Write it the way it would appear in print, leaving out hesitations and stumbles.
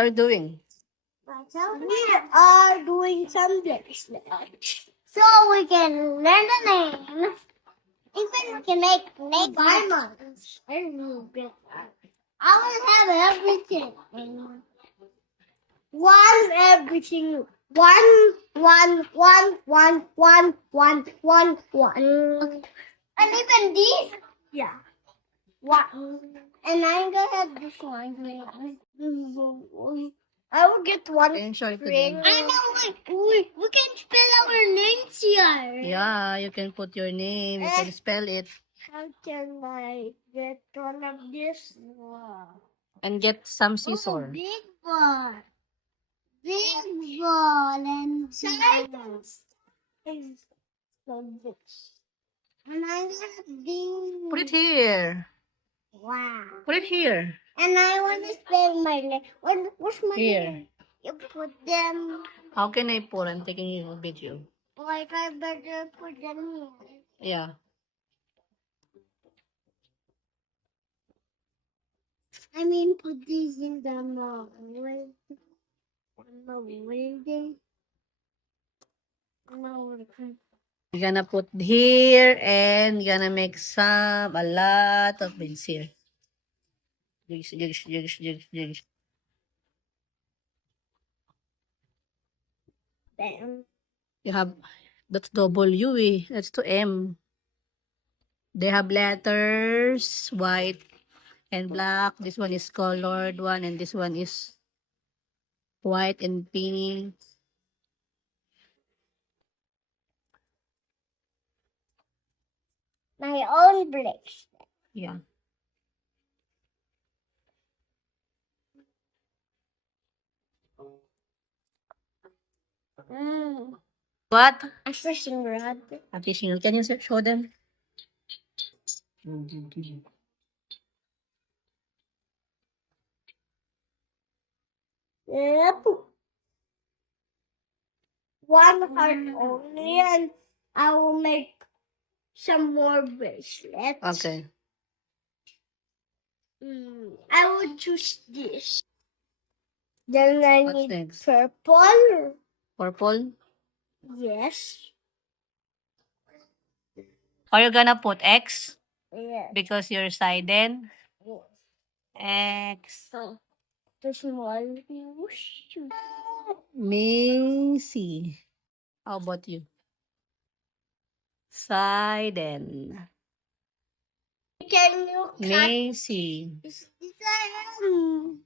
are you doing? We are doing some bracelets. So we can learn the name. Even we can make diamonds. I will have everything. Everything. One. And even these. Yeah. One. And I'm gonna have this one. I will get one. Can you show it to Ring. them? I know. We can spell our names here. Yeah, you can put your name. You can spell it. How can I get one of this? And get some Oh, scissor. big ball. Big ball and sides. And this. And I have these. Put it here. Wow. Put it here. And I want to spell my name. What's my Here. name? You put them. How can I put? I'm taking a video. Like I better put them here. Yeah. I mean, put these in the mold. You're gonna put here and you're gonna make a lot of beans here. Jigs. Bam. You have, that's W, eh. That's to M. They have letters, white and black. This one is colored one, and this one is white and pink. My own bracelet. Yeah. What? A fishing rod. A fishing rod. Can you show them? Yep. One heart only, and I will make some more bracelets. Okay. I will choose this. Then I What's need next? purple. Purple? Yes. Are you gonna put X? Yes. Because you're sided? X. The small. Macy. How about you? Sided. Can you cut Macy. this design?